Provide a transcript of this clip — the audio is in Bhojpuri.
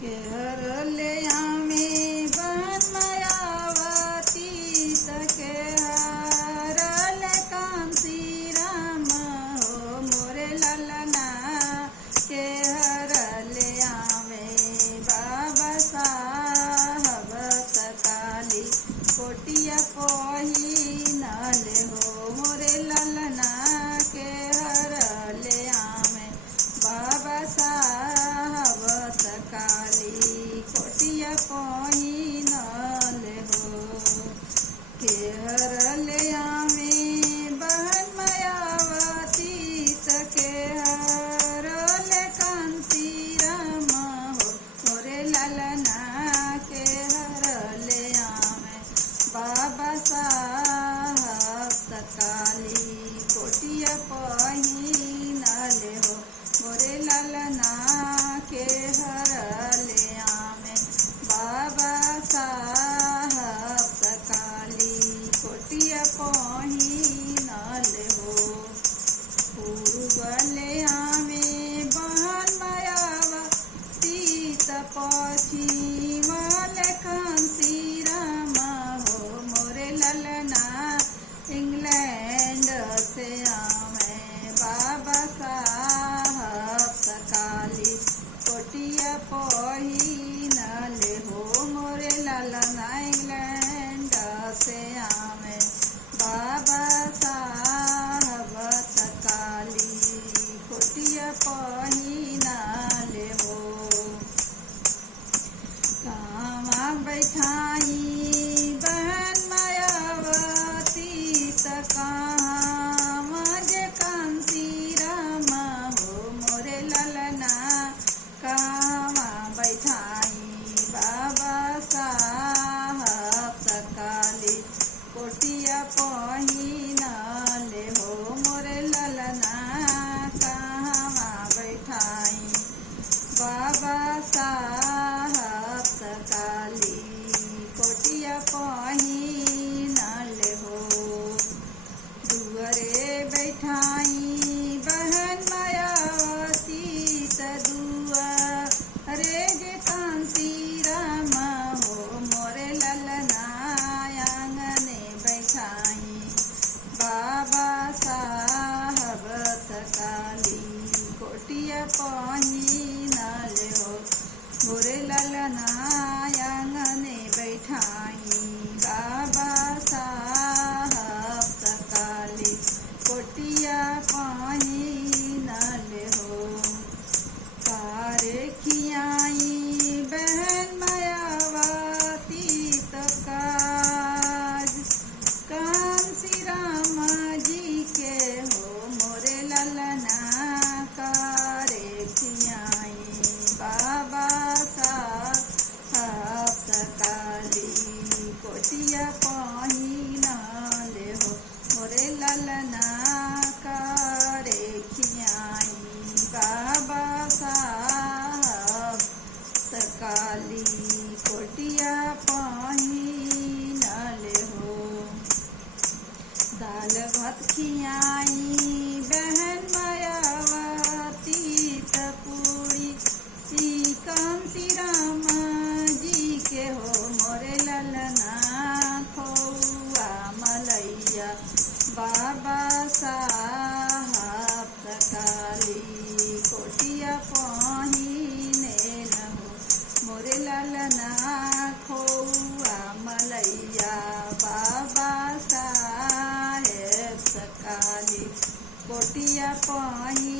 के हर ले आमे बहन मायावती सके हर ले कांसी राम हो मोरे ललना के हर ले आमे बाबा साहब सकाली कोटिया पोही नले हो मोरे ललना के हर ले आमे बाबा साहब सकाली कोटिया पोही नले हो के हर ले आमे बहन मायावती सके हर ले कांसी राम हो मोरे ललना के हर ले आमे बाबा साहब सकाली कोटिया पोही नले हो मोरे ललना के हर ले आमे बाबा साहब सकाली कोटिया पोही नले हो पूर्व ले आमे बहन मायावती पश्चिम ले कांसी राम हो मोरे ललना इंग्लैंड से आमे बाबा साहब सकाली कोटिया पोही नले हो मोरे ललना इंग्लैंड से आमे बाबा साहब सकाली कोटिया पोही नले हो कामा बैठाई बहन मायावती काम जे कांसी राम हो मोरे ललना कामा बैठाई बाबा साहब सकाली कोटिया पोही नले हो मोरे ललना कामा बैठाई बाबा साहब सकाली कोटिया पोही नले हो दुअरे बैठाई बहन मायावती दुअरे गे कांसी राम हो मोरे ललना आंगने बैठाई बाबा साहब सकाली कोटिया पोही नले हो मोरे ललना आंगने बैठाई बाबा साहब सकाली कोटिया पोही नले हो कारे खियाई बहन मायावती काज कांसी राम जी के हो मोरे ललना कारे खियाई बाबा साहब सकाली कोटिया पोही नले हो मोरे ललना कारे खियाई बाबा साहब सकाली कोटिया पोही नले हो दाल भात खियाई बहन मायावती पूरी कांसी राम जी के हो मोरे ललना खोआ मलैया बाबा साहब सकाली कोटिया पोही ने हो मोरे ललना खोआ मलैया बाबा साहेब सकाली कोटिया पोही